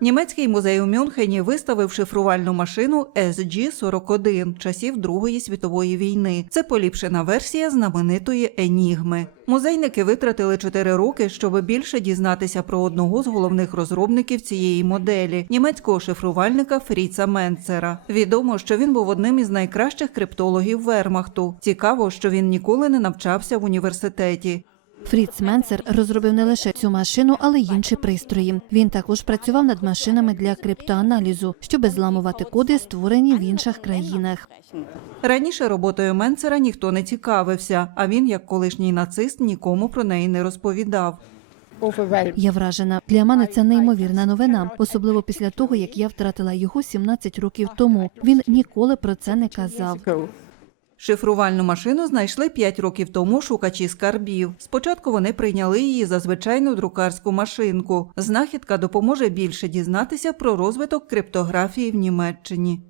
Німецький музей у Мюнхені виставив шифрувальну машину SG-41 часів Другої світової війни. Це поліпшена версія знаменитої Енігми. Музейники витратили 4 роки, щоб більше дізнатися про одного з головних розробників цієї моделі німецького шифрувальника Фріца Менцера. Відомо, що він був одним із найкращих криптологів Вермахту. Цікаво, що він ніколи не навчався в університеті. Фріц Менцер розробив не лише цю машину, але й інші пристрої. Він також працював над машинами для криптоаналізу, щоб зламувати коди, створені в інших країнах. Раніше роботою Менцера ніхто не цікавився, а він, як колишній нацист, нікому про неї не розповідав. Я вражена. Для мене це неймовірна новина, особливо після того, як я втратила його 17 років тому. Він ніколи про це не казав. Шифрувальну машину знайшли 5 років тому шукачі скарбів. Спочатку вони прийняли її за звичайну друкарську машинку. Знахідка допоможе більше дізнатися про розвиток криптографії в Німеччині.